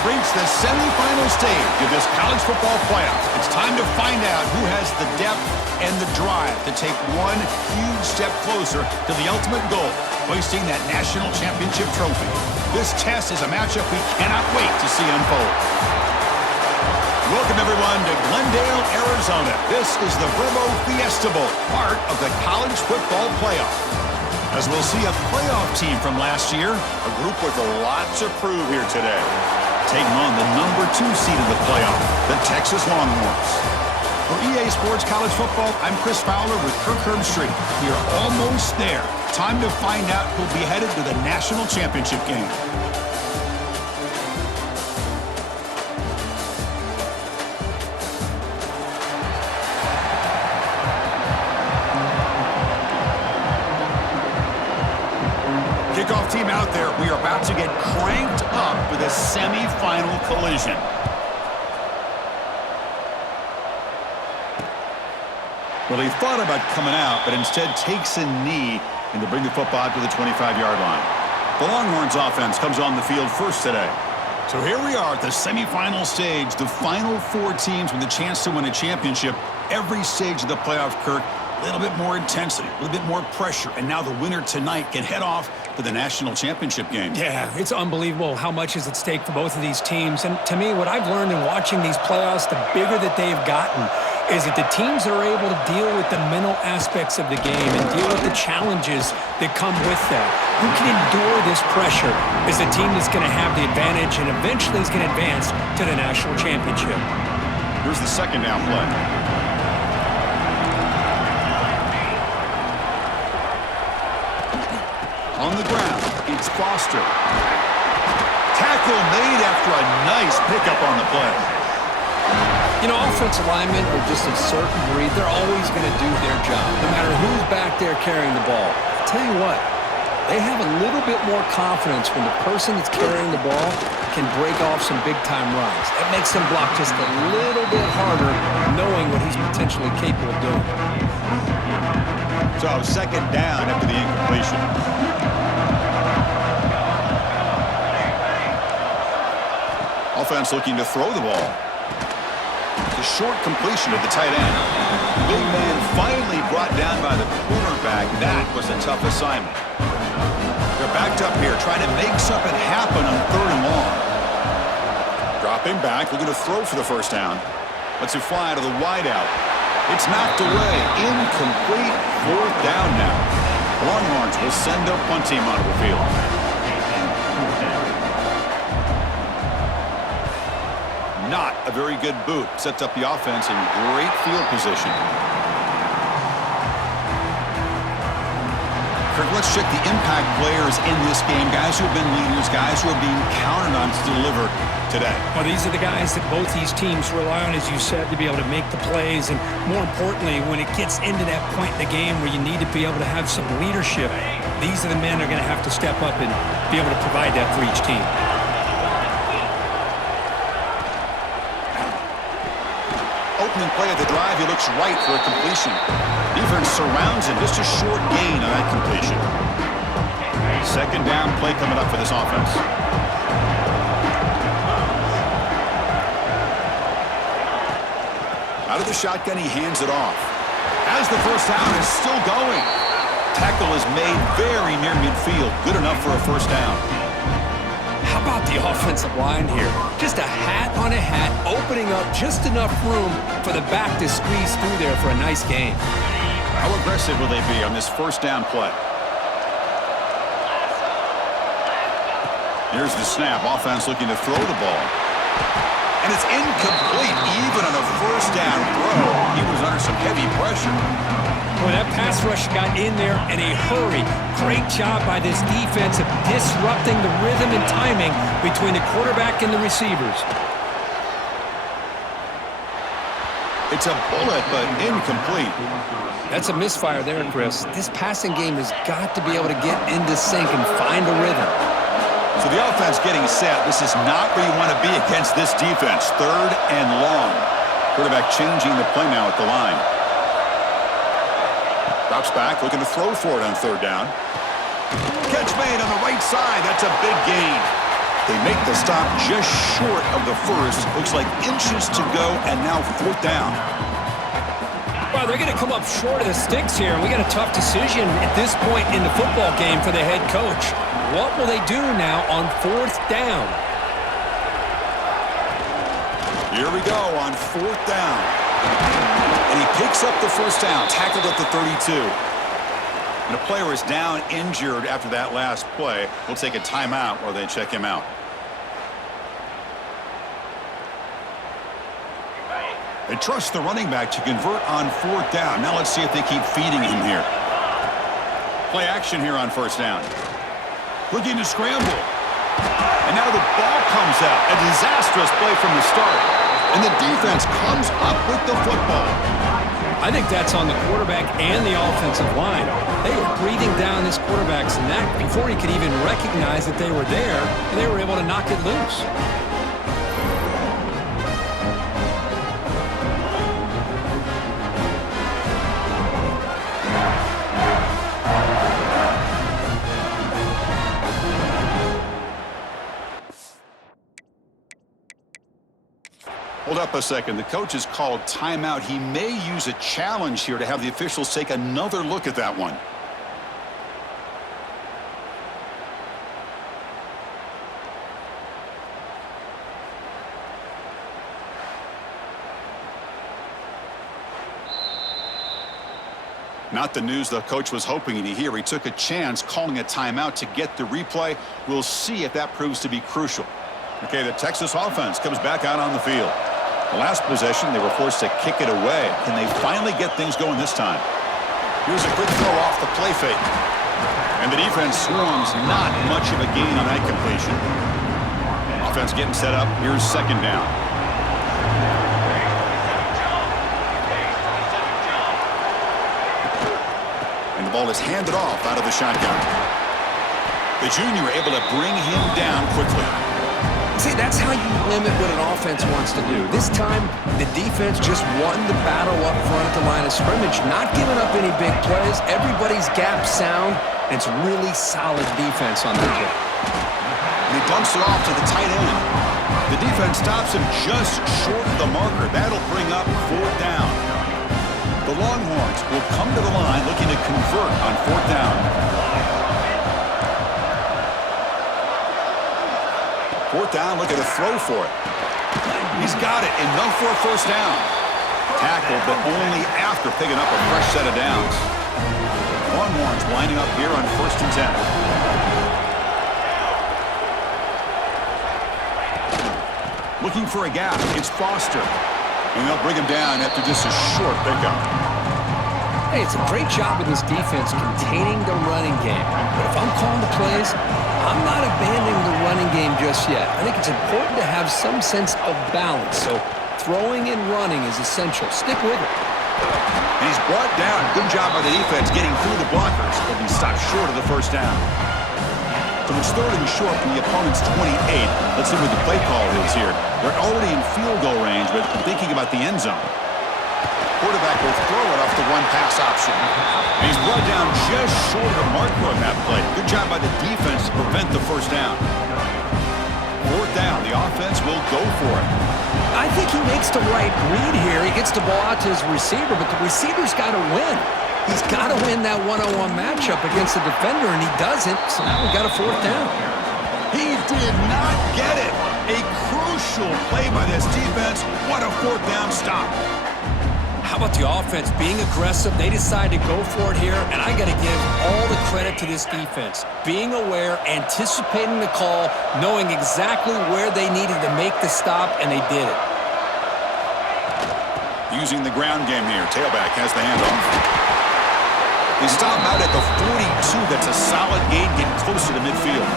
have reached the semifinal stage of this college football playoff. It's time to find out who has the depth and the drive to take one huge step closer to the ultimate goal, hoisting that national championship trophy. This test is a matchup we cannot wait to see unfold. Welcome, everyone, to Glendale, Arizona. This is the Verbo Fiesta Bowl, part of the college football playoff. As we'll see a playoff team from last year, a group with a lot to prove here today. Taking on the #2 seed in the playoff, the Texas Longhorns. For EA Sports College Football, I'm Chris Fowler with Kirk Herbstreit. We are almost there. Time to find out who'll be headed to the national championship game. Kickoff team out there. We are about to get cranked up with a semi-final collision. Well, he thought about coming out, but instead takes a knee and to bring the football out to the 25-yard line. The Longhorns offense comes on the field first today. So here we are at the semifinal stage, the final 4 teams with a chance to win a championship. Every stage of the playoff, Kirk, a little bit more intensity, a little bit more pressure, and now the winner tonight can head off to the national championship game. Yeah, it's unbelievable how much is at stake for both of these teams. And to me, what I've learned in watching these playoffs, the bigger that they've gotten, is that the teams that are able to deal with the mental aspects of the game and deal with the challenges that come with that. Who can endure this pressure is the team that's going to have the advantage and eventually is going to advance to the national championship. Here's the second down play. On the ground, it's Foster. Tackle made after a nice pickup on the play. You know, offensive linemen are just a certain breed. They're always going to do their job, no matter who's back there carrying the ball. I'll tell you what, they have a little bit more confidence when the person that's carrying the ball can break off some big-time runs. That makes them block just a little bit harder, knowing what he's potentially capable of doing. So, second down after the incompletion. Offense looking to throw the ball. The short completion of the tight end. Big man finally brought down by the quarterback. That was a tough assignment. They're backed up here, trying to make something happen on 3rd and long. Dropping back, looking to throw for the first down. Lets it fly to the wideout. It's knocked away. Incomplete. 4th down now. Longhorns will send their punt team onto the field. Not a very good boot. Sets up the offense in great field position. Kirk, let's check the impact players in this game. Guys who have been leaders, guys who are being counted on to deliver today. Well, these are the guys that both these teams rely on, as you said, to be able to make the plays. And more importantly, when it gets into that point in the game where you need to be able to have some leadership, these are the men that are going to have to step up and be able to provide that for each team. Opening play of the drive, he looks right for a completion. Defense surrounds him, just a short gain on that completion. Second down play coming up for this offense. Out of the shotgun, he hands it off. As the first down is still going. Tackle is made very near midfield. Good enough for a first down. How about the offensive line here? Just a hat on a hat, opening up just enough room for the back to squeeze through there for a nice gain. How aggressive will they be on this first down play? Here's the snap. Offense looking to throw the ball. And it's incomplete, even on a first down throw. He was under some heavy pressure. Well, that pass rush got in there in a hurry. Great job by this defense of disrupting the rhythm and timing between the quarterback and the receivers. It's a bullet, but incomplete. That's a misfire there, Chris. This passing game has got to be able to get into sync and find a rhythm. So the offense getting set. This is not where you want to be against this defense. 3rd and long. Quarterback changing the play now at the line. Drops back, looking to throw for it on 3rd down. Catch made on the right side. That's a big gain. They make the stop just short of the first. Looks like inches to go, and now 4th down. Well, they're going to come up short of the sticks here, and we got a tough decision at this point in the football game for the head coach. What will they do now on 4th down? Here we go on 4th down. And he picks up the first down, tackled at the 32. And a player is down injured after that last play. We'll take a timeout while they check him out. They trust the running back to convert on 4th down. Now let's see if they keep feeding him here. Play action here on 1st down. Looking to scramble. And now the ball comes out. A disastrous play from the start. And the defense comes up with the football. I think that's on the quarterback and the offensive line. They were breathing down this quarterback's neck before he could even recognize that they were there, and they were able to knock it loose. Hold up a second. The coach has called timeout. He may use a challenge here to have the officials take another look at that one. Not the news the coach was hoping to hear. He took a chance calling a timeout to get the replay. We'll see if that proves to be crucial. Okay, the Texas offense comes back out on the field. The last possession, they were forced to kick it away. Can they finally get things going this time? Here's a quick throw off the play fake. And the defense swarms, not much of a gain on that completion. Offense getting set up. Here's 2nd down. And the ball is handed off out of the shotgun. The junior able to bring him down quickly. See, that's how you limit what an offense wants to do. This time, the defense just won the battle up front at the line of scrimmage, not giving up any big plays. Everybody's gap sound, and it's really solid defense on their play. And he dumps it off to the tight end. The defense stops him just short of the marker. That'll bring up 4th down. The Longhorns will come to the line looking to convert on 4th down. 4th down, look at a throw for it. He's got it, enough for a 1st down. Tackled, but only after picking up a fresh set of downs. Longhorns lining up here on 1st and 10. Looking for a gap, it's Foster. And they'll bring him down after just a short pickup. Hey, it's a great job of this defense containing the running game. But if I'm calling the plays, I'm not abandoning the running game just yet. I think it's important to have some sense of balance. So throwing and running is essential. Stick with it. And he's brought down. Good job by the defense getting through the blockers, but he stopped short of the 1st down. So it's 3rd and short from the opponent's 28. Let's see what the play call is here. They're already in field goal range, but thinking about the end zone. Quarterback will throw it off the one-pass option. And he's brought down just short of the marker on that play. Good job by the defense to prevent the 1st down. 4th down, the offense will go for it. I think he makes the right read here. He gets the ball out to his receiver, but the receiver's got to win. He's got to win that one-on-one matchup against the defender, and he doesn't, so now we got a 4th down. He did not get it. A crucial play by this defense. What a 4th down stop. How about the offense being aggressive? They decide to go for it here, and I got to give all the credit to this defense. Being aware, anticipating the call, knowing exactly where they needed to make the stop, and they did it. Using the ground game here. Tailback has the handoff. He stopped out at the 42. That's a solid gain, getting closer to midfield.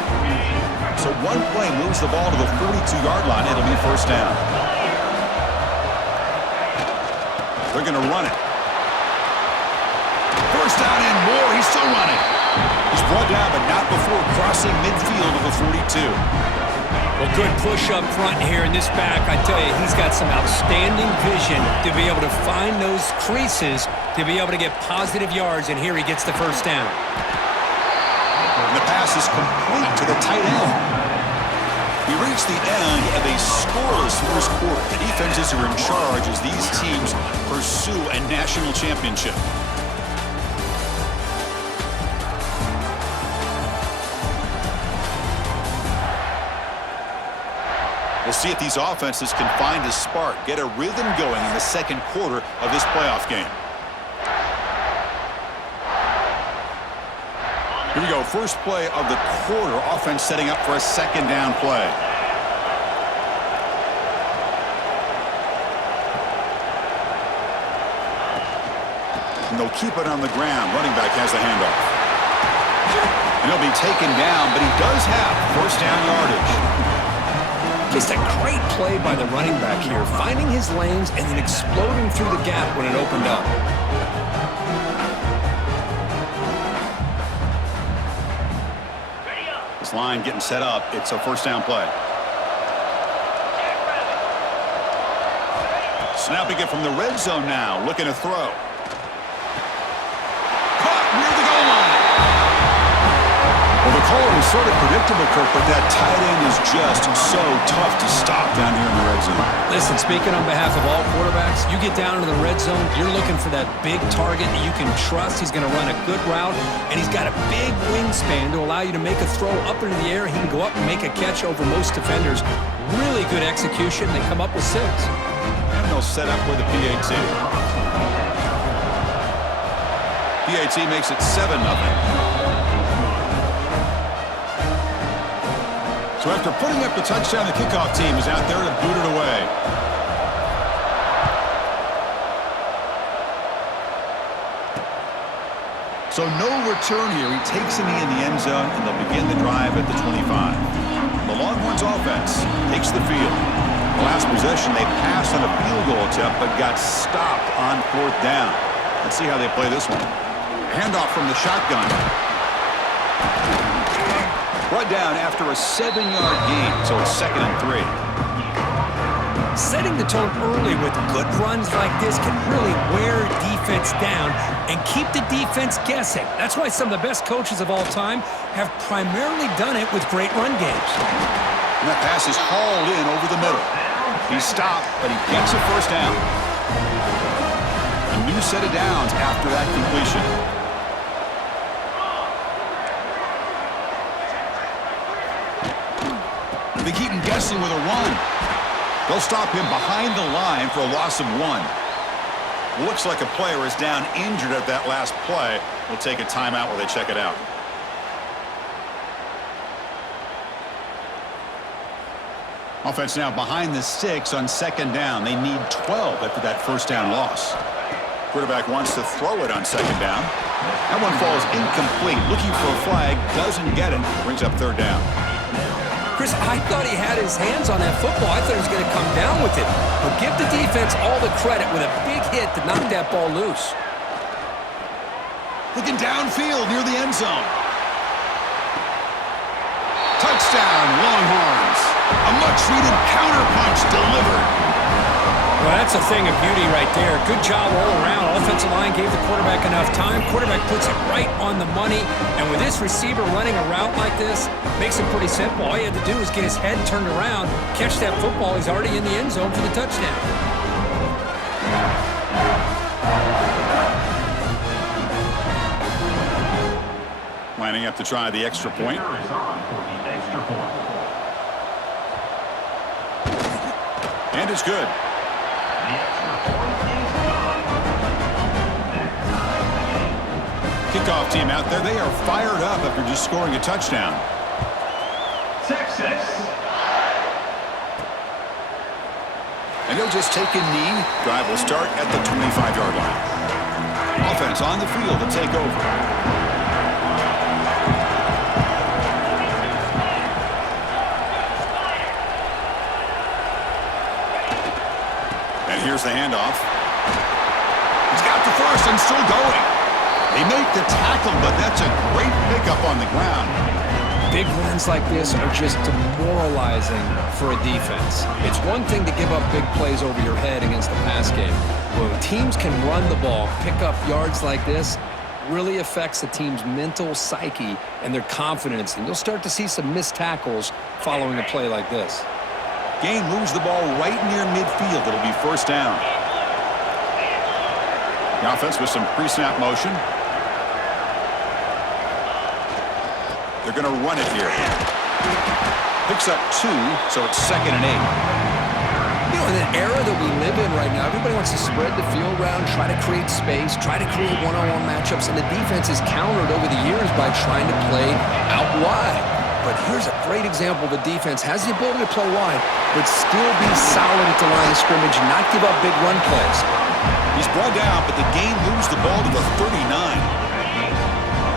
So one play moves the ball to the 42-yard line. It'll be 1st down. They're going to run it. 1st down and more. He's still running. He's brought down, but not before crossing midfield of the 42. Well, good push up front here in this back. I tell you, he's got some outstanding vision to be able to find those creases, to be able to get positive yards, and here he gets the 1st down. And the pass is complete to the tight end. reached the end of a scoreless first quarter. The defenses are in charge as these teams pursue a national championship. We'll see if these offenses can find a spark, get a rhythm going in the second quarter of this playoff game. Here we go, first play of the quarter. Offense setting up for a second down play. And they'll keep it on the ground. Running back has the handoff. And he'll be taken down, but he does have first down yardage. Just a great play by the running back here, finding his lanes and then exploding through the gap when it opened up. This line getting set up. It's a first down play. Snapping it from the red zone now, looking to throw. Caught near the goal line. Well, the call was sort of predictable, Kirk, but that tight end is just so tough to stop down here in the red zone. Listen, speaking on behalf of all quarterbacks, you get down into the red zone, you're looking for that big target that you can trust. He's going to run a good route, and he's got a big wingspan to allow you to make a throw up into the air. He can go up and make a catch over most defenders. Really good execution. They come up with 6. And they'll set up with a PAT. PAT makes it 7-0. So after putting up the touchdown, the kickoff team is out there to boot it away. So no return here. He takes a knee in the end zone, and they'll begin the drive at the 25. The Longhorns offense takes the field. The last possession, they passed on a field goal attempt, but got stopped on 4th down. Let's see how they play this one. Handoff from the shotgun. Brought down after a 7-yard gain, so it's 2nd and 3. Setting the tone early with good runs like this can really wear defense down and keep the defense guessing. That's why some of the best coaches of all time have primarily done it with great run games. And that pass is hauled in over the middle. He stopped, but he gets a first down. A new set of downs after that completion. They keep him guessing with a run. They'll stop him behind the line for a loss of 1. Looks like a player is down injured at that last play. We'll take a timeout while they check it out. Offense now behind the 6 on 2nd down. They need 12 after that first down loss. Quarterback wants to throw it on 2nd down. That one falls incomplete. Looking for a flag, doesn't get it. Brings up 3rd down. Chris, I thought he had his hands on that football. I thought he was going to come down with it. But give the defense all the credit with a big hit to knock that ball loose. Looking downfield near the end zone. Touchdown, Longhorns. A much-needed counterpunch delivered. Well, that's a thing of beauty right there. Good job all around. Offensive line gave the quarterback enough time. Quarterback puts it right on the money. And with this receiver running a route like this, makes it pretty simple. All he had to do was get his head turned around, catch that football. He's already in the end zone for the touchdown. Lining up to try the extra point. And it's good. Kickoff team out there. They are fired up after just scoring a touchdown. Texas. And he'll just take a knee. Drive will start at the 25-yard line. Offense on the field to take over. And here's the handoff. He's got the first and still going. They make the tackle, but that's a great pickup on the ground. Big runs like this are just demoralizing for a defense. It's one thing to give up big plays over your head against the pass game. When teams can run the ball, pick up yards like this, really affects the team's mental psyche and their confidence, and you'll start to see some missed tackles following a play like this. Gain moves the ball right near midfield. It'll be first down. The offense with some pre-snap motion. They're going to run it here. Picks up 2, so it's 2nd and 8. You know, in an era that we live in right now, everybody wants to spread the field around, try to create space, try to create one-on-one matchups, and the defense is countered over the years by trying to play out wide. But here's a great example. The defense has the ability to play wide, but still be solid at the line of scrimmage and not give up big run plays. He's brought down, but the gain moves the ball to the 39.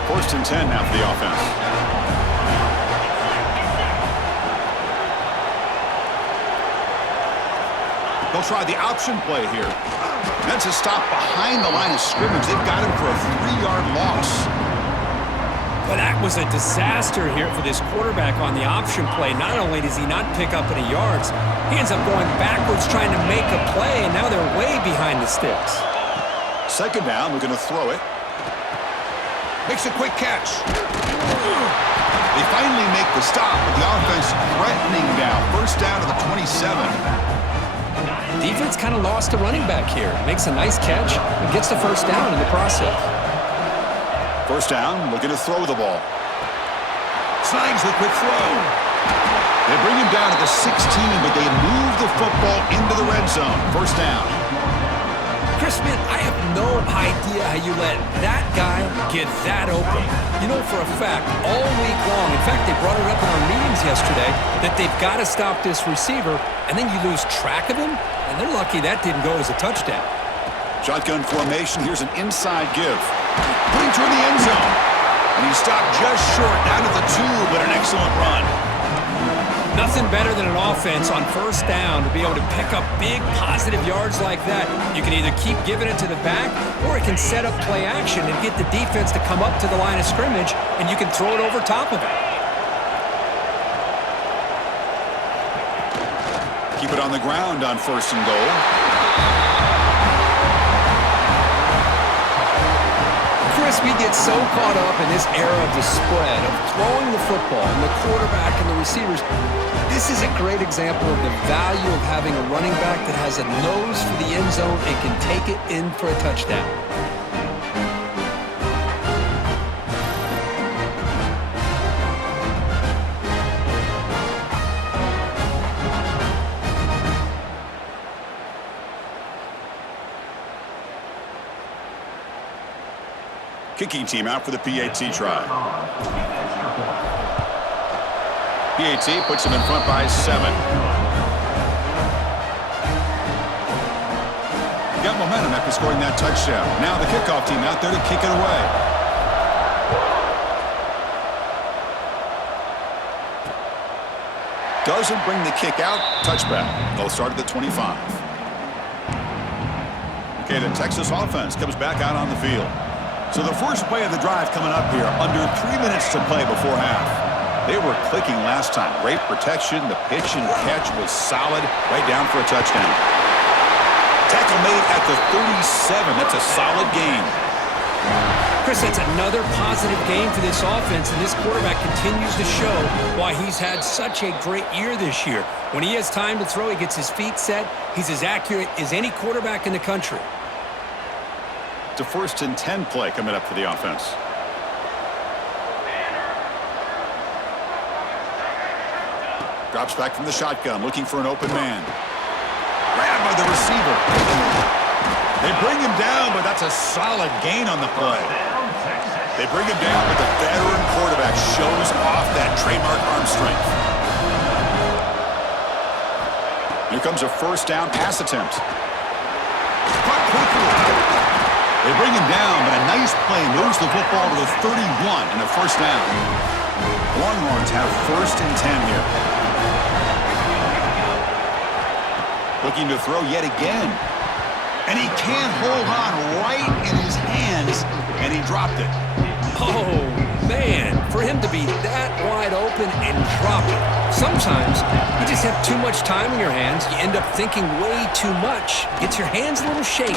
First and 10 now for the offense. They'll try the option play here. That's a stop behind the line of scrimmage. They've got him for a 3-yard loss. Well, that was a disaster here for this quarterback on the option play. Not only does he not pick up any yards, he ends up going backwards trying to make a play, and now they're way behind the sticks. Second down, we're going to throw it. Makes a quick catch. They finally make the stop, but the offense threatening down. First down to the 27. Defense kind of lost a running back here. Makes a nice catch and gets the first down in the process. First down, looking to throw the ball. Snags the quick throw. They bring him down to the 16, but they move the football into the red zone. First down. Chris, man, I have no idea how you let that guy get that open. You know for a fact, all week long, in fact, they brought it up in our meetings yesterday, that they've got to stop this receiver, and then you lose track of him, and they're lucky that didn't go as a touchdown. Shotgun formation. Here's an inside give. Putting toward the end zone. And he stopped just short down at the 2, but an excellent run. Nothing better than an offense on first down to be able to pick up big positive yards like that. You can either keep giving it to the back, or it can set up play action and get the defense to come up to the line of scrimmage, and you can throw it over top of it. Keep it on the ground on first and goal. Chris, we get so caught up in this era of the spread, of throwing the football and the quarterback and the receivers. This is a great example of the value of having a running back that has a nose for the end zone and can take it in for a touchdown. Kicking team out for the PAT try. PAT puts him in front by 7. Got momentum after scoring that touchdown. Now the kickoff team out there to kick it away. Doesn't bring the kick out. Touchback. They'll start at the 25. Okay, the Texas offense comes back out on the field. So the first play of the drive coming up here, under 3 minutes to play before half. They were clicking last time. Great protection. The pitch and catch was solid, right down for a touchdown. Tackle made at the 37. That's a solid gain. Chris, that's another positive game for this offense, and this quarterback continues to show why he's had such a great year this year. When he has time to throw, he gets his feet set. He's as accurate as any quarterback in the country. It's a first and 10 play coming up for the offense. Drops back from the shotgun, looking for an open man. Grabbed by the receiver. They bring him down, but that's a solid gain on the play. They bring him down, but the veteran quarterback shows off that trademark arm strength. Here comes a first down pass attempt. Caught quickly. They bring him down, but a nice play moves the football to the 31 and a first down. Longhorns have first and 10 here. Looking to throw yet again. And he can't hold on right in his hands, and he dropped it. Oh, man, for him to be that wide open and drop it. Sometimes you just have too much time in your hands. You end up thinking way too much. Gets your hands a little shaky.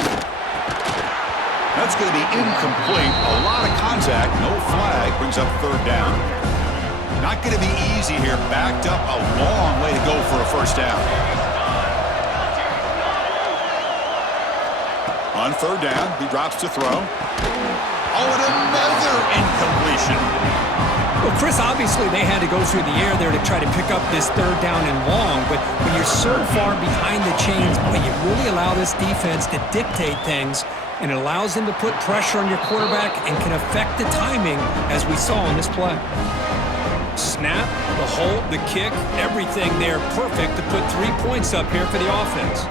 That's going to be incomplete. A lot of contact. No flag. Brings up third down. Not going to be easy here. Backed up a long way to go for a first down. On third down, he drops to throw. Oh, and another incompletion. Well, Chris, obviously they had to go through the air there to try to pick up this third down and long, but when you're so far behind the chains, boy, you really allow this defense to dictate things, and it allows them to put pressure on your quarterback and can affect the timing, as we saw on this play. Snap, the hold, the kick, everything there perfect to put 3 points up here for the offense.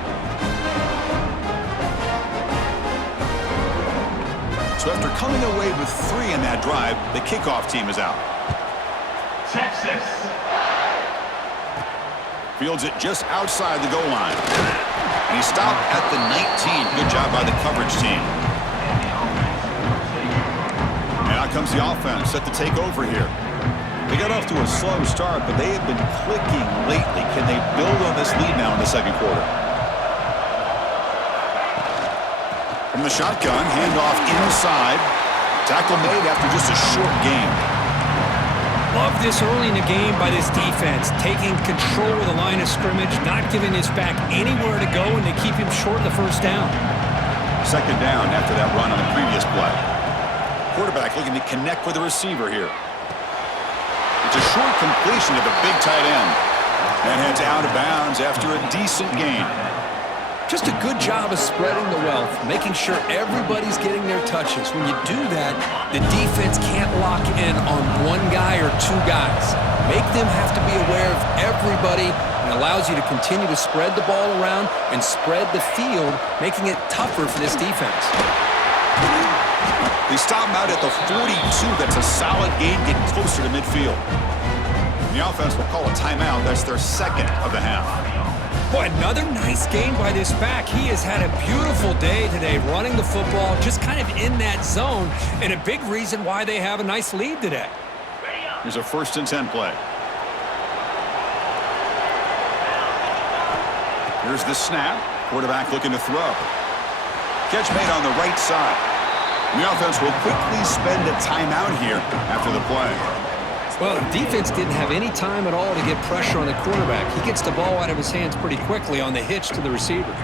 So after coming away with 3 in that drive, the kickoff team is out. Texas. Fields it just outside the goal line. And he stopped at the 19. Good job by the coverage team. And out comes the offense set to take over here. They got off to a slow start, but they have been clicking lately. Can they build on this lead now in the second quarter? From the shotgun, handoff inside. Tackle made after just a short gain. Love this early in the game by this defense, taking control of the line of scrimmage, not giving this back anywhere to go, and they keep him short of the first down. Second down after that run on the previous play. Quarterback looking to connect with the receiver here. It's a short completion to the big tight end. And heads out of bounds after a decent gain. Just a good job of spreading the wealth, making sure everybody's getting their touches. When you do that, the defense can't lock in on one guy or 2 guys. Make them have to be aware of everybody, and allows you to continue to spread the ball around and spread the field, making it tougher for this defense. They stop him out at the 42. That's a solid gain, getting closer to midfield. The offense will call a timeout. That's their second of the half. Boy, another nice game by this back. He has had a beautiful day today running the football, just kind of in that zone, and a big reason why they have a nice lead today. Here's a 1st and 10 play. Here's the snap. Quarterback looking to throw. Catch made on the right side. The offense will quickly spend a timeout here after the play. Well, the defense didn't have any time at all to get pressure on the quarterback. He gets the ball out of his hands pretty quickly on the hitch to the receiver.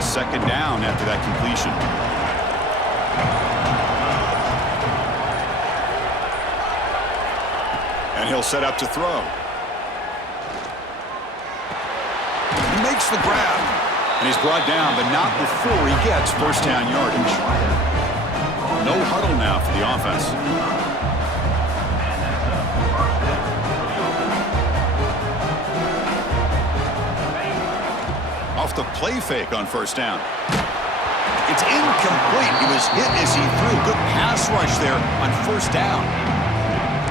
Second down after that completion. And he'll set up to throw. He makes the grab. And he's brought down, but not before he gets first down yardage. No huddle now for the offense. Off the play fake on first down. It's incomplete. He was hit as he threw. Good pass rush there on first down.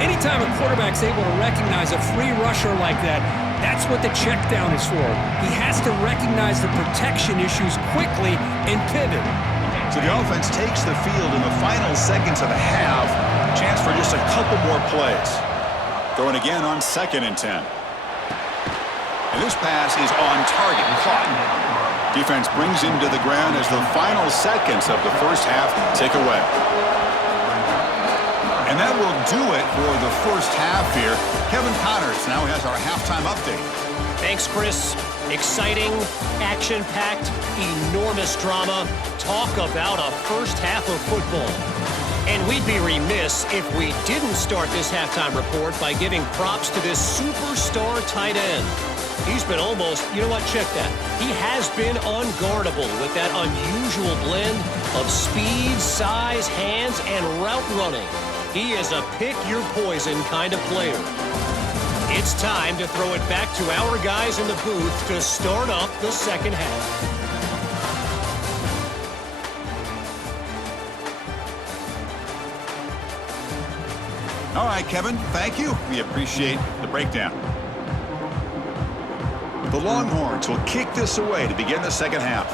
Anytime a quarterback's able to recognize a free rusher like that, that's what the check down is for. He has to recognize the protection issues quickly and pivot. So the offense takes the field in the final seconds of the half. Chance for just a couple more plays. Throwing again on 2nd and 10. And this pass is on target, caught. Defense brings him to the ground as the final seconds of the first half tick away. And that will do it for the first half here. Kevin Connors now has our halftime update. Thanks, Chris. Exciting, action-packed, enormous drama. Talk about a first half of football. And we'd be remiss if we didn't start this halftime report by giving props to this superstar tight end. He's been almost, you know what, check that. He has been unguardable with that unusual blend of speed, size, hands, and route running. He is a pick-your-poison kind of player. It's time to throw it back to our guys in the booth to start up the second half. All right, Kevin, thank you. We appreciate the breakdown. The Longhorns will kick this away to begin the second half.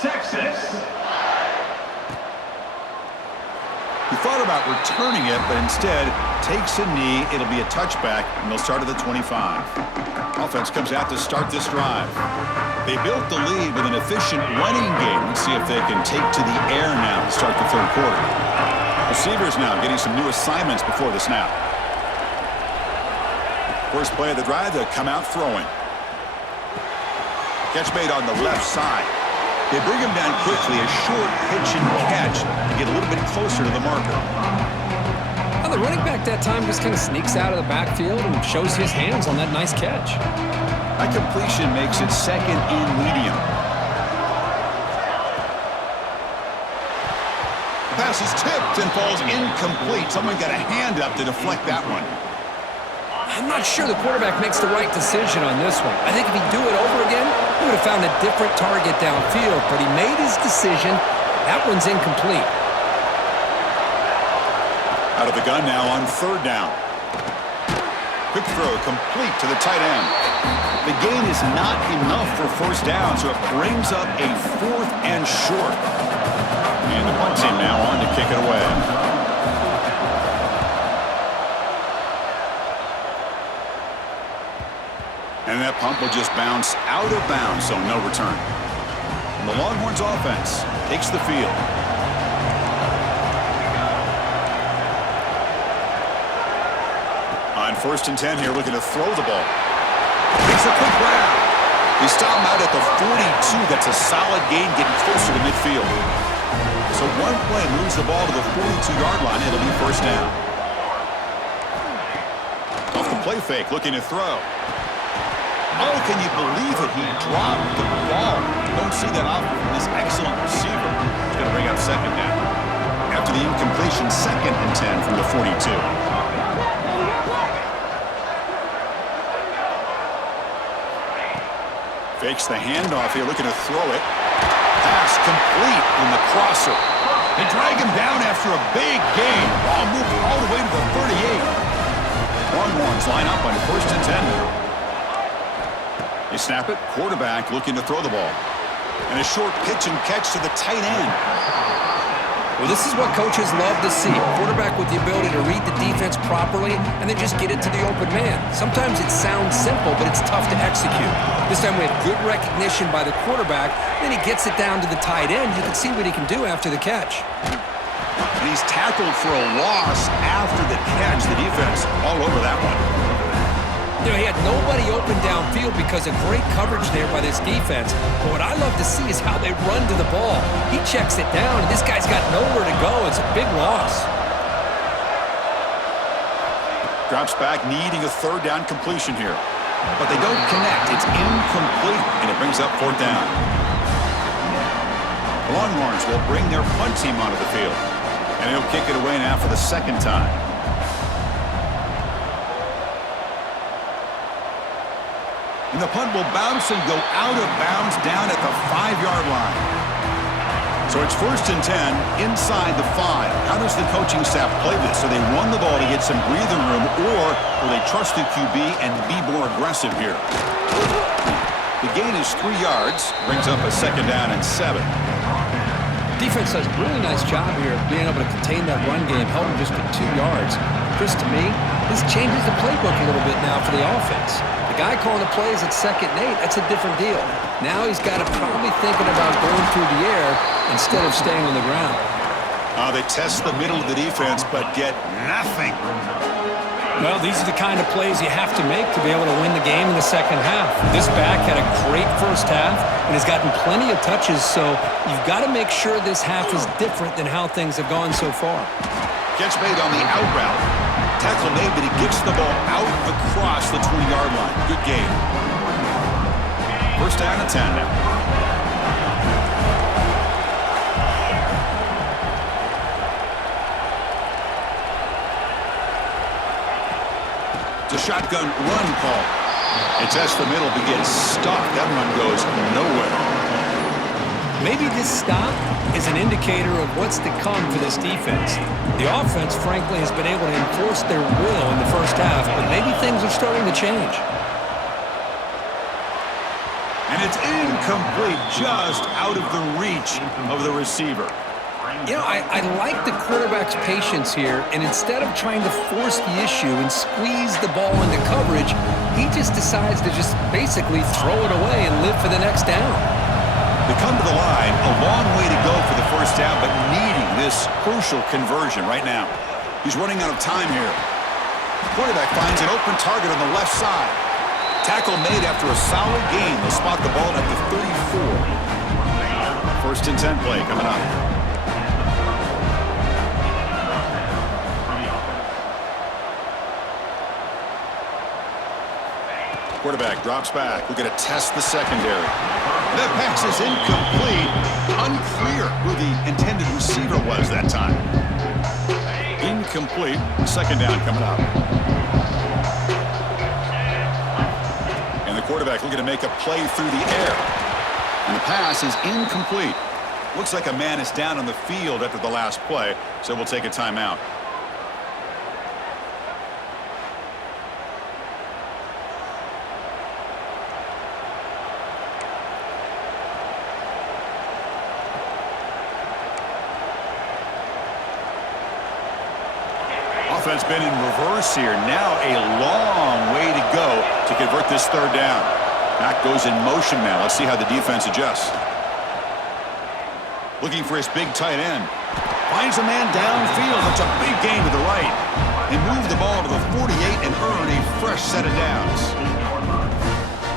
Texas. He thought about returning it, but instead takes a knee. It'll be a touchback, and they'll start at the 25. Offense comes out to start this drive. They built the lead with an efficient running game. Let's see if they can take to the air now to start the third quarter. Receivers now getting some new assignments before the snap. First play of the drive, they'll come out throwing. Catch made on the left side. They bring him down quickly, a short pitch and catch to get a little bit closer to the marker. Well, the running back that time just kind of sneaks out of the backfield and shows his hands on that nice catch. That completion makes it second and medium. The pass is tipped and falls incomplete. Someone got a hand up to deflect that one. I'm not sure the quarterback makes the right decision on this one. I think if he'd do it over again, he would have found a different target downfield, but he made his decision. That one's incomplete. Out of the gun now on third down. Quick throw complete to the tight end. The gain is not enough for first down, so it brings up a fourth and short. And the punt team now on to kick it away. And that punt will just bounce out of bounds, so no return. And the Longhorns offense takes the field. On 1st and 10 here, looking to throw the ball. Makes a quick grab. He stopped him out at the 42. That's a solid gain, getting closer to midfield. So one play moves the ball to the 42-yard line. It'll be first down. Off the play fake, looking to throw. Oh, can you believe it? He dropped the ball. Don't see that often from this excellent receiver. He's going to bring up second down. After the incompletion, 2nd and 10 from the 42. Fakes the handoff here, looking to throw it. Pass complete on the crosser. They drag him down after a big gain. Ball moved all the way to the 38. Longhorns line up on 1st and 10 now. They snap it. Quarterback looking to throw the ball. And a short pitch and catch to the tight end. Well, this is what coaches love to see. A quarterback with the ability to read the defense properly and then just get it to the open man. Sometimes it sounds simple, but it's tough to execute. This time we have good recognition by the quarterback. Then he gets it down to the tight end. You can see what he can do after the catch. And he's tackled for a loss after the catch. The defense all over that one. You know, he had nobody open downfield because of great coverage there by this defense. But what I love to see is how they run to the ball. He checks it down, and this guy's got nowhere to go. It's a big loss. Drops back, needing a 3rd down completion here. But they don't connect. It's incomplete, and it brings up 4th down. The Longhorns will bring their punt team onto the field. And he'll kick it away now for the 2nd time. And the punt will bounce and go out of bounds down at the 5-yard line. So it's 1st and 10 inside the 5. How does the coaching staff play this? So they run the ball to get some breathing room, or will they trust the QB and be more aggressive here? The gain is 3 yards, brings up a 2nd down and 7. Defense does a really nice job here of being able to contain that run game, held him just at 2 yards. Chris, to me, this changes the playbook a little bit now for the offense. The guy calling the plays at 2nd and 8, that's a different deal. Now he's got to probably thinking about going through the air instead of staying on the ground. They test the middle of the defense, but get nothing. Well, these are the kind of plays you have to make to be able to win the game in the second half. This back had a great first half and has gotten plenty of touches, so you've got to make sure this half is different than how things have gone so far. Catch made on the out route. Tackle made, but he gets the ball out across the 20-yard line. Good game. 1st down and 10 now. It's a shotgun run call. It tests the middle, but gets stopped. That run goes nowhere. Maybe this stop is an indicator of what's to come for this defense. The offense, frankly, has been able to enforce their will in the first half, but maybe things are starting to change. And it's incomplete, just out of the reach of the receiver. You know, I like the quarterback's patience here, and instead of trying to force the issue and squeeze the ball into coverage, he just decides to just basically throw it away and live for the next down. They come to the line, a long way to go for the first down, but needing this crucial conversion right now. He's running out of time here. Quarterback finds an open target on the left side. Tackle made after a solid gain. They'll spot the ball at the 34. First and 10 play coming up. Quarterback drops back. We're going to test the secondary. That pass is incomplete. Unclear who the intended receiver was that time. Incomplete. Second down coming up. And the quarterback looking to make a play through the air. And the pass is incomplete. Looks like a man is down on the field after the last play, so we'll take a timeout. Offense been in reverse here. Now a long way to go to convert this third down. Mack goes in motion now. Let's see how the defense adjusts. Looking for his big tight end. Finds a man downfield. That's a big gain to the right. They move the ball to the 48 and earn a fresh set of downs.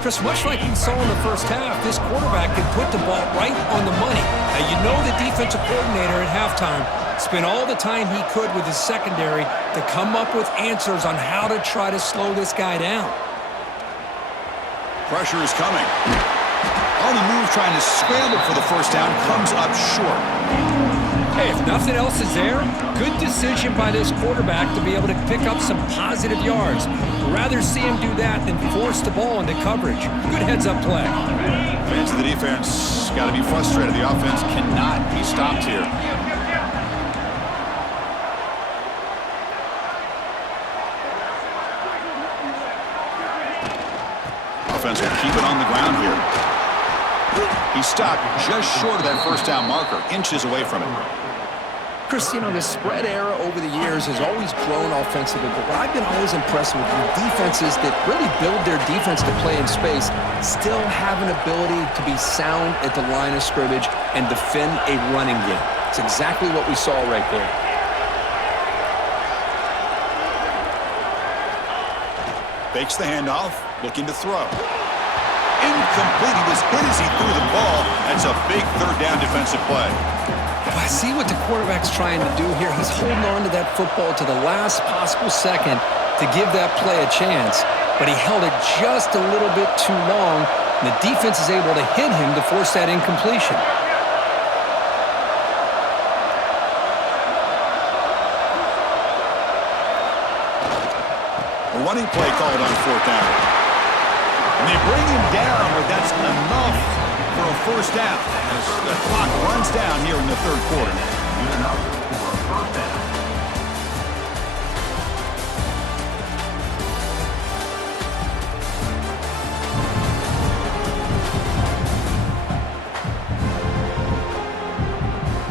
Chris, much like we saw in the first half, this quarterback can put the ball right on the money. Now, you know the defensive coordinator at halftime spent all the time he could with his secondary to come up with answers on how to try to slow this guy down. Pressure is coming. On the move, trying to scramble for the first down, comes up short. Hey, if nothing else is there, good decision by this quarterback to be able to pick up some positive yards. Rather see him do that than force the ball into coverage. Good heads-up play. Fans of the defense got to be frustrated. The offense cannot be stopped here. Offense will keep it on the ground here. He stopped just short of that first down marker, inches away from it. Chris, you know, the spread era over the years has always grown offensively, but what I've been always impressed with defenses that really build their defense to play in space still have an ability to be sound at the line of scrimmage and defend a running game. It's exactly what we saw right there. Fakes the handoff, looking to throw. Incomplete. He was hit as he threw the ball. That's a big third down defensive play. I see what the quarterback's trying to do here. He's holding on to that football to the last possible second to give that play a chance, but he held it just a little bit too long, and the defense is able to hit him to force that incompletion. A running play called on fourth down. And they bring him down, but that's enough for a first down as the clock runs down here in the third quarter.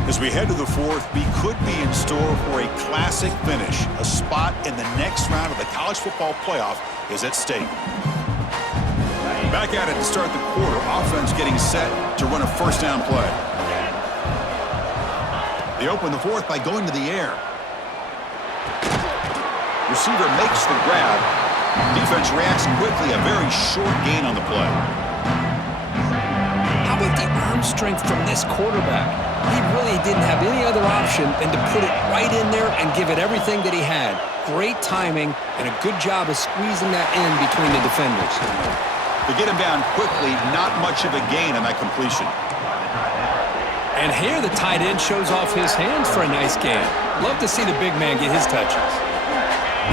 As we head to the fourth, we could be in store for a classic finish. A spot in the next round of the college football playoff is at stake. Back at it to start the quarter. Offense getting set to run a first down play. They open the fourth by going to the air. Receiver makes the grab. Defense reacts quickly. A very short gain on the play. How about the arm strength from this quarterback? He really didn't have any other option than to put it right in there and give it everything that he had. Great timing and a good job of squeezing that in between the defenders. To get him down quickly, not much of a gain on that completion. And here the tight end shows off his hands for a nice gain. Love to see the big man get his touches.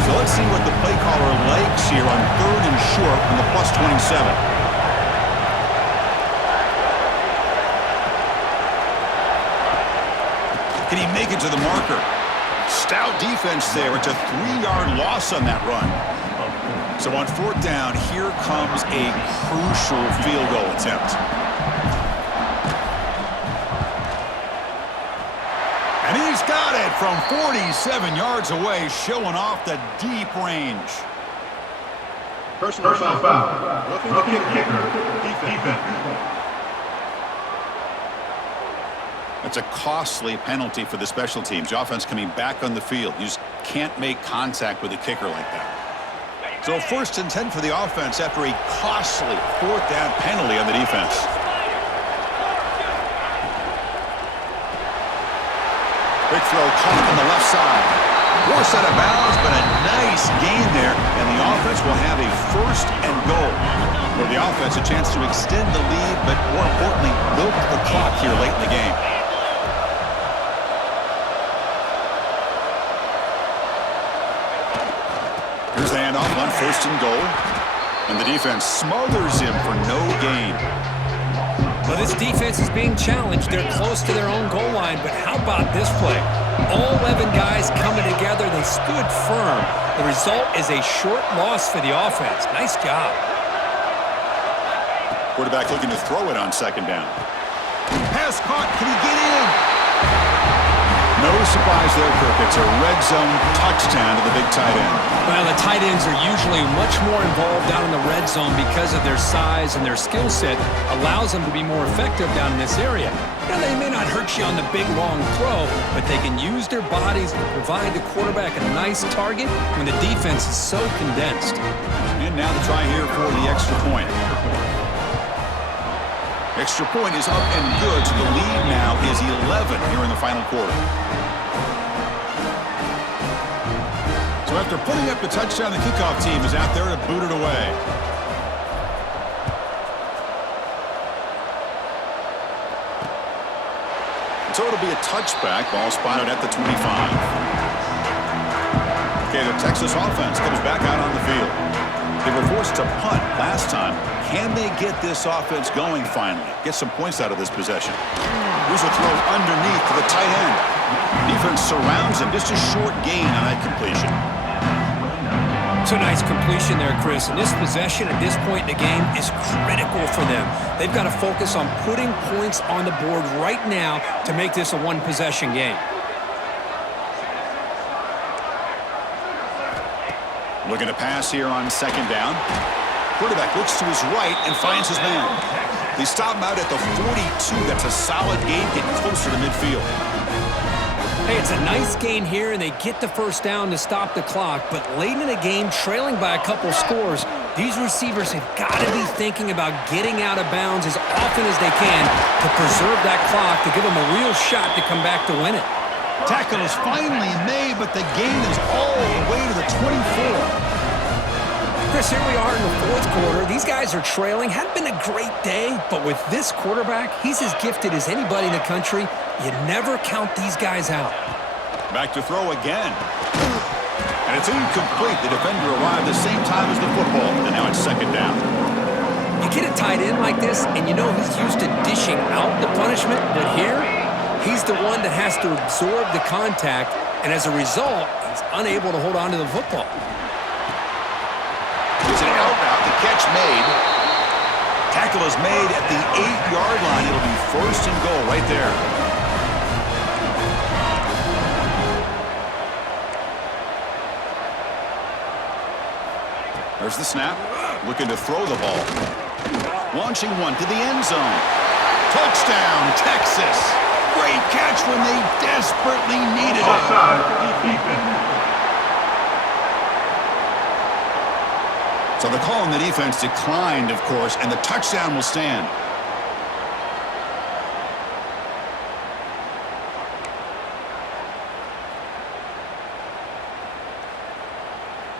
So let's see what the play caller likes here on third and short from the plus 27. Can he make it to the marker? Stout defense there. It's a 3-yard loss on that run. So on fourth down, here comes a crucial field goal attempt. He's got it from 47 yards away, showing off the deep range. Personal foul. Rookie kicker. Defense. That's a costly penalty for the special teams. The offense coming back on the field. You just can't make contact with a kicker like that. So 1st and 10 for the offense after a costly 4th down penalty on the defense. Big throw caught on the left side. Forced out of bounds, but a nice gain there. And the offense will have a 1st and goal. For the offense, a chance to extend the lead, but more importantly, milk the clock here late in the game. Here's the handoff on 1st and goal. And the defense smothers him for no gain. Well, this defense is being challenged. They're close to their own goal line, but how about this play? All 11 guys coming together. They stood firm. The result is a short loss for the offense. Nice job. Quarterback looking to throw it on 2nd down. Pass caught. Can he get in? No surprise there, Kirk. It's a red zone touchdown to the big tight end. Well, the tight ends are usually much more involved down in the red zone because of their size and their skill set allows them to be more effective down in this area. Now, they may not hurt you on the big, long throw, but they can use their bodies to provide the quarterback a nice target when the defense is so condensed. And now the try here for the extra point. Extra point is up and good, so the lead now is 11 here in the final quarter. So after putting up the touchdown, the kickoff team is out there to boot it away. So it'll be a touchback, ball spotted at the 25. Okay, the Texas offense comes back out on the field. They were forced to punt last time. Can they get this offense going finally? Get some points out of this possession. Here's a throw underneath to the tight end. Defense surrounds him. Just a short gain on that completion. It's a nice completion there, Chris. And this possession at this point in the game is critical for them. They've got to focus on putting points on the board right now to make this a one-possession game. Looking to pass here on 2nd down. Quarterback looks to his right and finds his man. They stop him out at the 42. That's a solid gain, getting closer to midfield. Hey, it's a nice gain here, and they get the 1st down to stop the clock. But late in the game, trailing by a couple scores, these receivers have got to be thinking about getting out of bounds as often as they can to preserve that clock, to give them a real shot to come back to win it. Tackle is finally made, but the gain is all the way to the 24. Chris, here we are in the 4th quarter. These guys are trailing. Hadn't been a great day, but with this quarterback, he's as gifted as anybody in the country. You never count these guys out. Back to throw again. And it's incomplete. The defender arrived the same time as the football, and now it's 2nd down. You get a tight end like this, and you know he's used to dishing out the punishment, but here, he's the one that has to absorb the contact, and as a result, he's unable to hold on to the football. It's an out route. The catch made. Tackle is made at the 8-yard line. It'll be 1st and goal right there. There's the snap. Looking to throw the ball. Launching one to the end zone. Touchdown, Texas. Great catch when they desperately needed it. Offside. Defense. So the call on the defense declined, of course, and the touchdown will stand.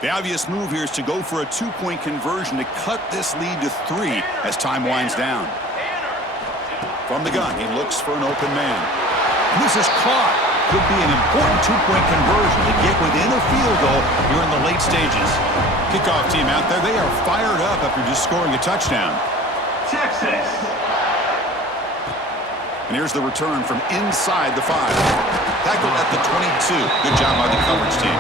The obvious move here is to go for a 2-point conversion to cut this lead to 3 as time winds down. From the gun, he looks for an open man. And this is caught. Could be an important 2-point conversion to get within a field goal here in the late stages. Kickoff team out there, they are fired up after just scoring a touchdown. Texas. And here's the return from inside the 5. Tackle at the 22. Good job by the coverage team.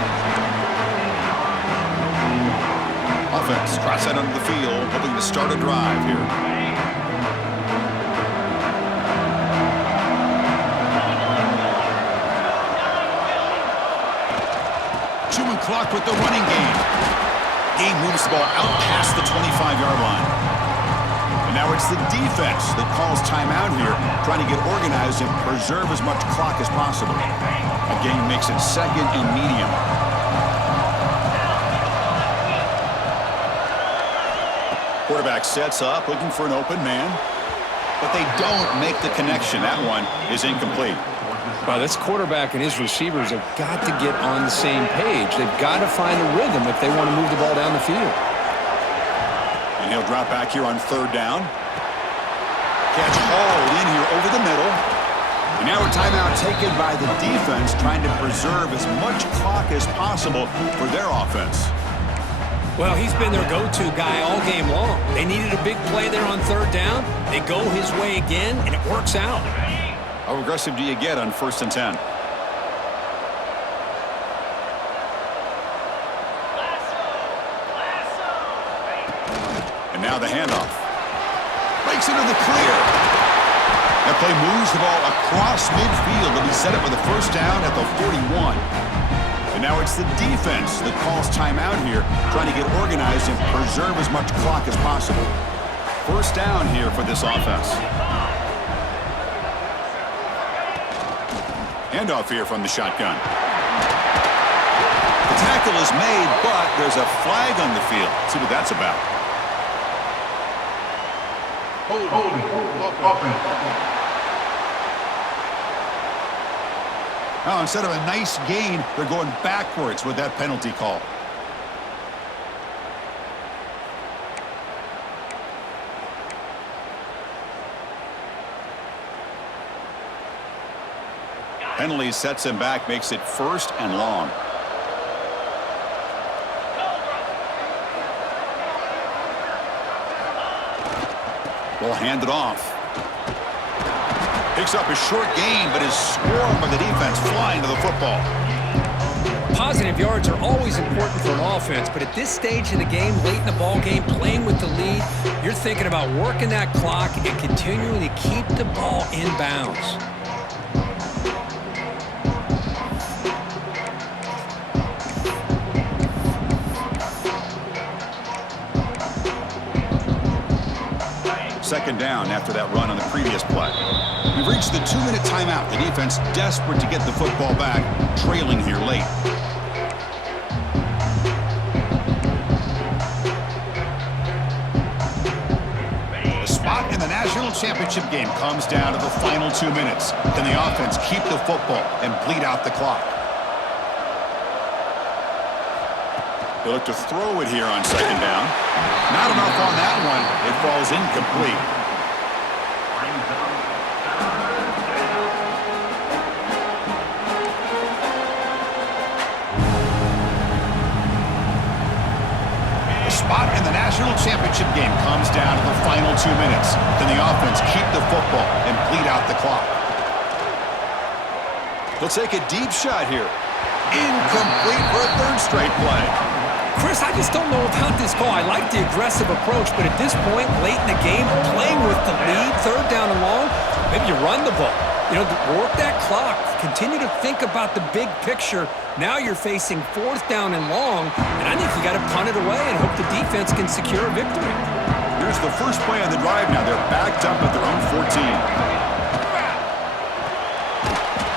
Offense cross out onto the field, hoping to start a drive here. clock with the running game. Game moves the ball out past the 25-yard line. And now it's the defense that calls timeout here, trying to get organized and preserve as much clock as possible. A game makes it second and medium. Quarterback sets up, looking for an open man. But they don't make the connection. That one is incomplete. Well, this quarterback and his receivers have got to get on the same page. They've got to find a rhythm if they want to move the ball down the field. And he'll drop back here on third down. Catch hauled in here over the middle. And now a timeout taken by the defense, trying to preserve as much clock as possible for their offense. Well, he's been their go-to guy all game long. They needed a big play there on third down. They go his way again, and it works out. How aggressive do you get on 1st and 10? And now the handoff. Breaks into the clear. That play moves the ball across midfield. They'll be set up with a first down at the 41. And now it's the defense that calls timeout here, trying to get organized and preserve as much clock as possible. First down here for this offense. Handoff here from the shotgun. The tackle is made, but there's a flag on the field. Let's see what that's about. Holding. Offense. Now, instead of a nice gain, they're going backwards with that penalty call. Penalty sets him back, makes it 1st and long. Ball handed off. Picks up a short gain, but is swarmed by the defense, flying to the football. Positive yards are always important for an offense, but at this stage of the game, late in the ball game, playing with the lead, you're thinking about working that clock and continuing to keep the ball in bounds. Second down after that run on the previous play. We've reached the 2-minute timeout. The defense desperate to get the football back, trailing here late. The spot in the national championship game comes down to the final 2 minutes. Can the offense keep the football and bleed out the clock? They look to throw it here on second down. Not enough on that one. It falls incomplete. The spot in the national championship game comes down to the final 2 minutes. Can the offense keep the football and bleed out the clock? They'll take a deep shot here. Incomplete for a 3rd straight play. Chris, I just don't know about this call. I like the aggressive approach, but at this point, late in the game, playing with the lead, third down and long, maybe you run the ball. You know, work that clock. Continue to think about the big picture. Now you're facing 4th down and long, and I think you got to punt it away and hope the defense can secure a victory. Here's the first play on the drive now. They're backed up at their own 14.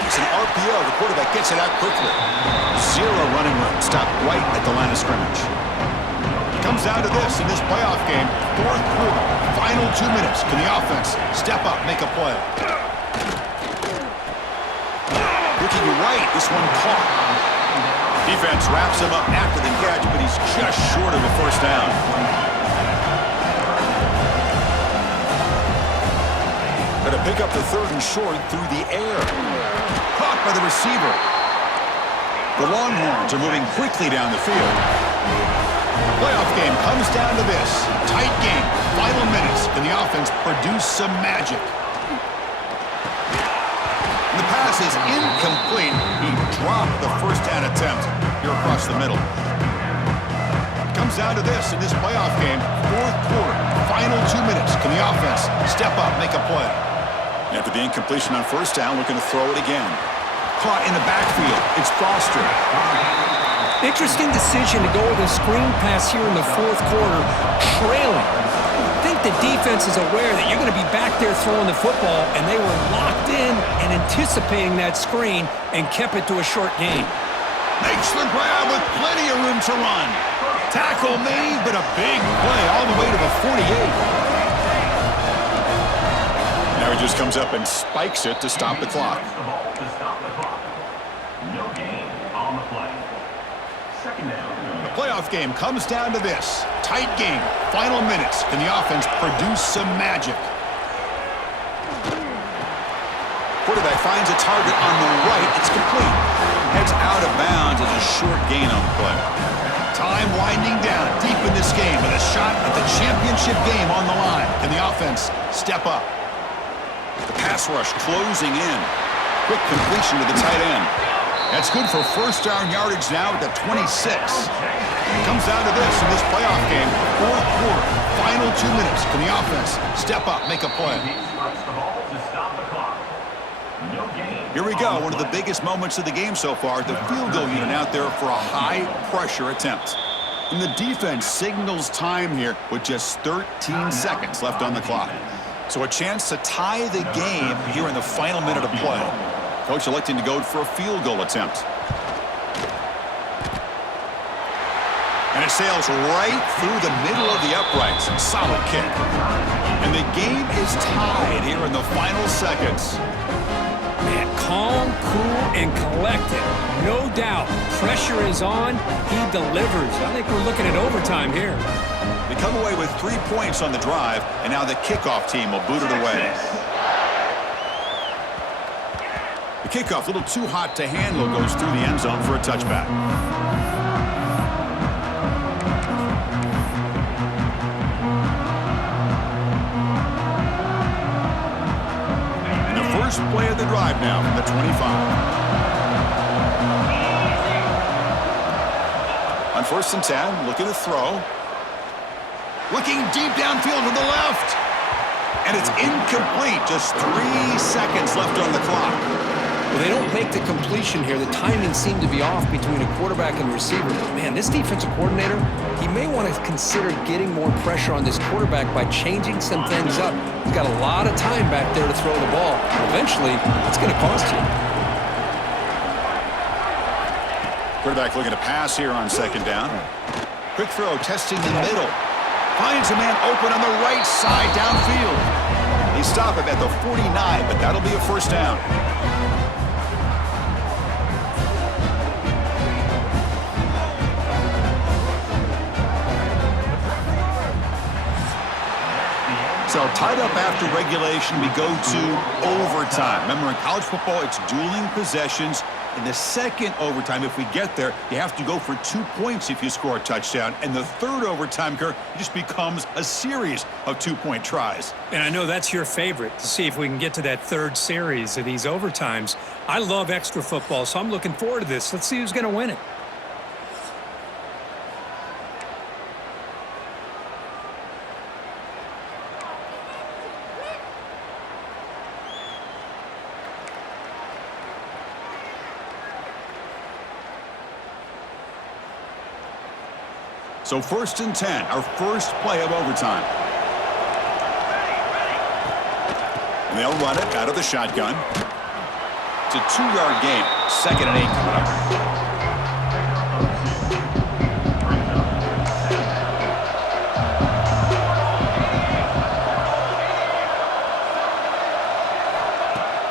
It's an RPO. The quarterback gets it out quickly. 0 running room. Stopped right at the line of scrimmage. It comes down to this in this playoff game. 4th quarter. Final 2 minutes. Can the offense step up, make a play? Looking right. This one caught. Defense wraps him up after the catch, but he's just short of a first down. Got to pick up the 3rd and short through the air. Caught by the receiver. The Longhorns are moving quickly down the field. The playoff game comes down to this. Tight game. Final minutes. Can the offense produce some magic? And the pass is incomplete. He dropped the first down attempt here across the middle. It comes down to this in this playoff game. 4th quarter. Final 2 minutes. Can the offense step up, make a play? After the incompletion on first down, looking to throw it again. Caught in the backfield. It's Foster. Interesting decision to go with a screen pass here in the fourth quarter, trailing. I think the defense is aware that you're going to be back there throwing the football, and they were locked in and anticipating that screen and kept it to a short gain. Makes the grab with plenty of room to run. Tackle made, but a big play all the way to the 48. Now he just comes up and spikes it to stop the clock. No gain on the play. Second down. The playoff game comes down to this. Tight game. Final minutes. Can the offense produce some magic? Quarterback finds a target on the right. It's complete. Heads out of bounds as a short gain on the play. Time winding down deep in this game with a shot at the championship game on the line. Can the offense step up? The pass rush closing in. Quick completion to the tight end. That's good for first down yardage now at the 26. It comes down to this in this playoff game. Fourth quarter, final 2 minutes. Can the offense step up, make a play? Here we go, one of the biggest moments of the game so far. The field goal unit out there for a high-pressure attempt. And the defense signals time here with just 13 seconds left on the clock. So a chance to tie the game here in the final minute of play. Coach electing to go for a field goal attempt. And it sails right through the middle of the uprights. Solid kick. And the game is tied here in the final seconds. Man, calm, cool, and collected. No doubt. Pressure is on. He delivers. I think we're looking at overtime here. They come away with 3 points on the drive, and now the kickoff team will boot it away. The kickoff, a little too hot to handle, goes through the end zone for a touchback. And the first play of the drive now from the 25. On 1st and 10, looking to throw. Looking deep downfield to the left. And it's incomplete. Just 3 seconds left on the clock. Well, they don't make the completion here. The timing seemed to be off between a quarterback and receiver. But man, this defensive coordinator, he may want to consider getting more pressure on this quarterback by changing some things up. He's got a lot of time back there to throw the ball. Eventually, it's going to cost you. Quarterback looking to pass here on 2nd down. Quick throw, testing the middle. Finds a man open on the right side downfield. They stop him at the 49, but that'll be a first down. So tied up after regulation, we go to overtime. Remember, in college football, it's dueling possessions. In the second overtime, if we get there, you have to go for 2 points if you score a touchdown. And the third overtime, Kirk, it just becomes a series of 2-point tries. And I know that's your favorite, to see if we can get to that third series of these overtimes. I love extra football, so I'm looking forward to this. Let's see who's going to win it. So 1st and 10, our first play of overtime. And they'll run it out of the shotgun. It's a 2-yard gain. 2nd and 8 coming up.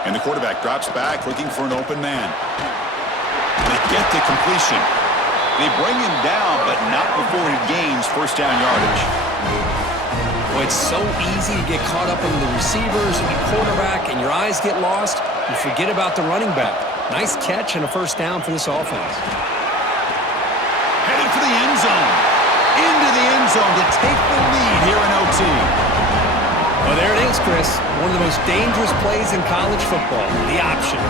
And the quarterback drops back looking for an open man. They get the completion. They bring him down, but not before he gains first down yardage. Well, it's so easy to get caught up in the receivers and the quarterback, and your eyes get lost. You forget about the running back. Nice catch and a first down for this offense. Headed for the end zone. Into the end zone to take the lead here in OT. Well, there it is, Chris. One of the most dangerous plays in college football, the option.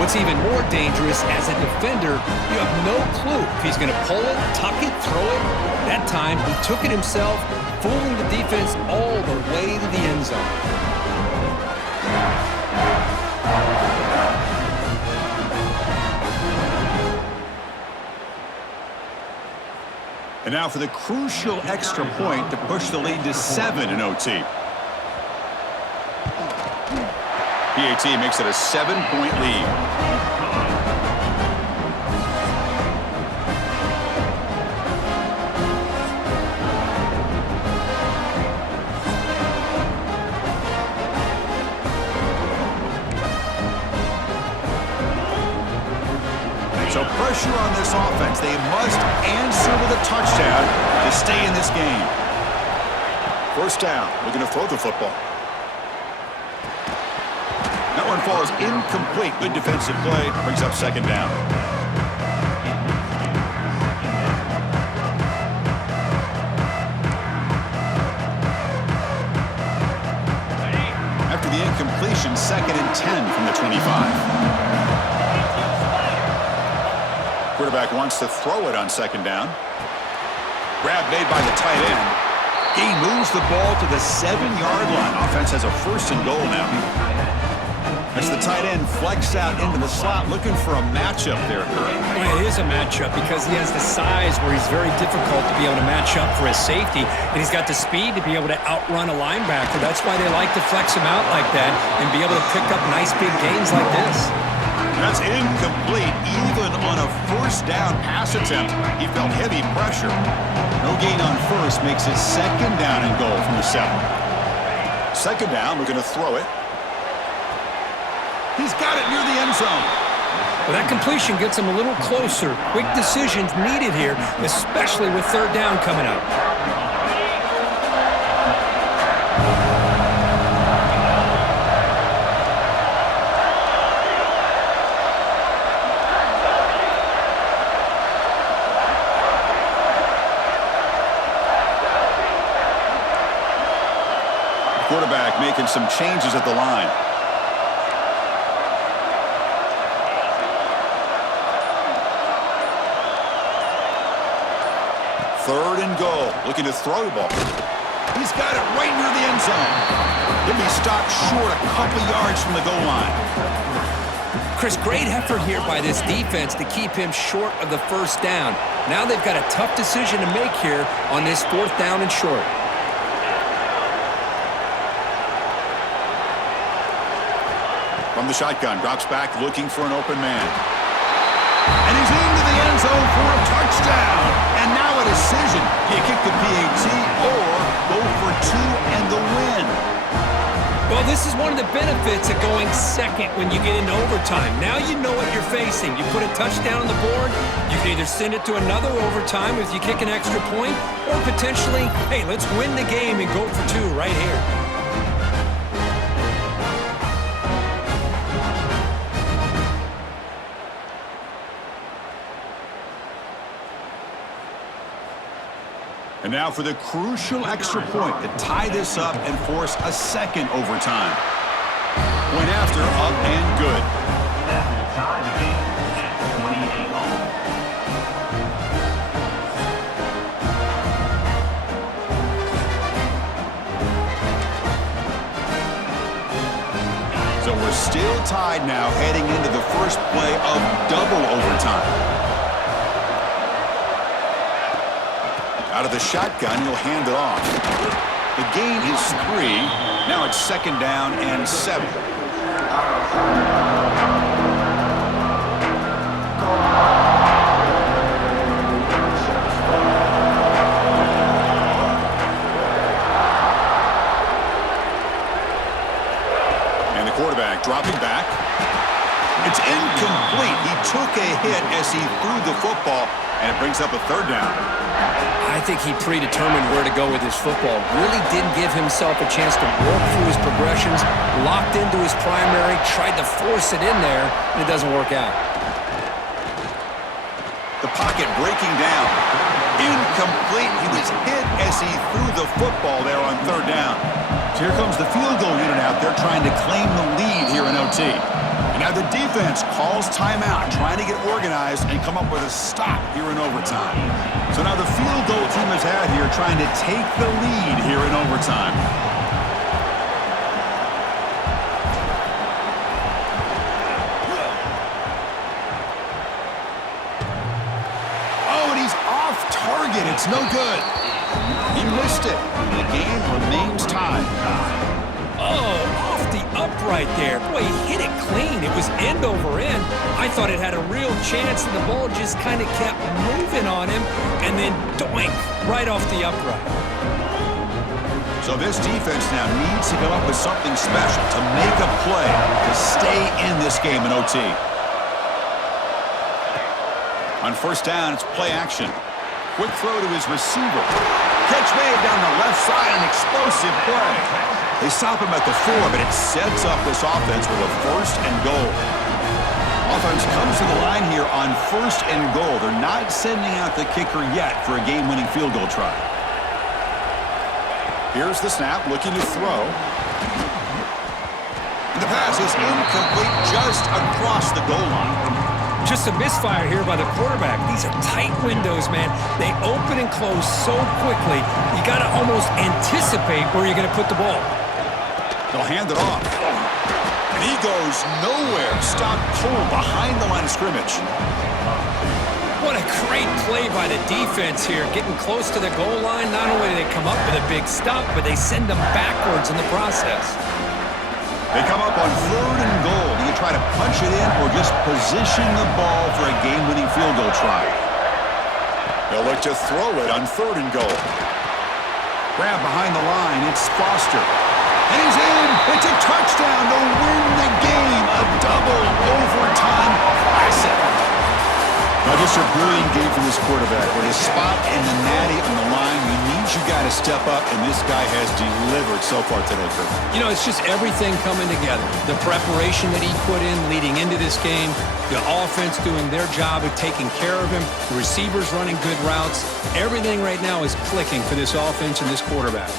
What's even more dangerous, as a defender, you have no clue if he's going to pull it, tuck it, throw it. That time, he took it himself, fooling the defense all the way to the end zone. And now for the crucial extra point to push the lead to 7 in OT. PAT makes it a 7-point lead. So pressure on this offense. They must answer with a touchdown to stay in this game. First down. Looking to throw the football. That one falls incomplete. Good defensive play. Brings up second down. After the incompletion, 2nd and 10 from the 25. Quarterback wants to throw it on second down. Grab made by the tight end. He moves the ball to the 7-yard line. Offense has a 1st and goal now. As the tight end flexed out into the slot, looking for a matchup there, Kurt. Well, it is a matchup because he has the size where he's very difficult to be able to match up for his safety, and he's got the speed to be able to outrun a linebacker. That's why they like to flex him out like that and be able to pick up nice big gains like this. That's incomplete. Even on a 1st down pass attempt, he felt heavy pressure. No gain on 1st makes it 2nd down and goal from the 7. 2nd down, we're going to throw it. He's got it near the end zone. Well, that completion gets him a little closer. Quick decisions needed here, especially with 3rd down coming up. Quarterback making some changes at the line. Third and goal. Looking to throw the ball. He's got it right near the end zone. He'll be stopped short a couple yards from the goal line. Chris, great effort here by this defense to keep him short of the 1st down. Now they've got a tough decision to make here on this 4th down and short. From the shotgun, drops back looking for an open man. And he's into the end zone for a touchdown. And now a decision. Do you kick the PAT or go for 2 and the win? Well, this is one of the benefits of going second when you get into overtime. Now you know what you're facing. You put a touchdown on the board, you can either send it to another overtime if you kick an extra point, or potentially, hey, let's win the game and go for 2 right here. And now for the crucial extra point to tie this up and force a 2nd overtime. Point after, up and good. That will tie the game at 28 all. So we're still tied now heading into the first play of double overtime. Out of the shotgun, he'll hand it off. The gain is 3. Now it's 2nd down and 7. And the quarterback dropping back. It's incomplete. He took a hit as he threw the football, and it brings up a 3rd down. I think he predetermined where to go with his football. Really didn't give himself a chance to work through his progressions, locked into his primary, tried to force it in there, and it doesn't work out. The pocket breaking down. Incomplete. He was hit as he threw the football there on 3rd down. So here comes the field goal unit out there trying to claim the lead here in OT. And now the defense calls timeout, trying to get organized and come up with a stop here in overtime. So now the field goal team is out here trying to take the lead here in overtime. Oh, and he's off target. It's It's no good. He missed it. The game remains tied. Oh, off the upright there. Boy, he hit it clean. It was end over end. I thought it had a real chance, and the ball just kind of kept moving on him, and then doink, right off the upright. So this defense now needs to come up with something special to make a play to stay in this game in OT. On first down, it's play action. Quick throw to his receiver. Catch made down the left side, an explosive play. They stop him at the 4, but it sets up this offense with a first and goal. Offense comes to the line here on first and goal. They're not sending out the kicker yet for a game-winning field goal try. Here's the snap, looking to throw. And the pass is incomplete just across the goal line. Just a misfire here by the quarterback. These are tight windows, man. They open and close so quickly, you got to almost anticipate where you're going to put the ball. They'll hand it off. And he goes nowhere. Stopped cold behind the line of scrimmage. What a great play by the defense here. Getting close to the goal line, not only do they come up with a big stop, but they send them backwards in the process. They come up on third and goal. Do you try to punch it in or just position the ball for a game-winning field goal try? They'll look to throw it on third and goal. Grab behind the line. It's Foster. And he's in. It's a touchdown to win the game. A double overtime classic. Now, just a brilliant game from this quarterback. With his spot and the natty on the line, you got to step up, and this guy has delivered so far today, Kirk. You know, it's just everything coming together. The preparation that he put in leading into this game, the offense doing their job of taking care of him, the receivers running good routes. Everything right now is clicking for this offense and this quarterback.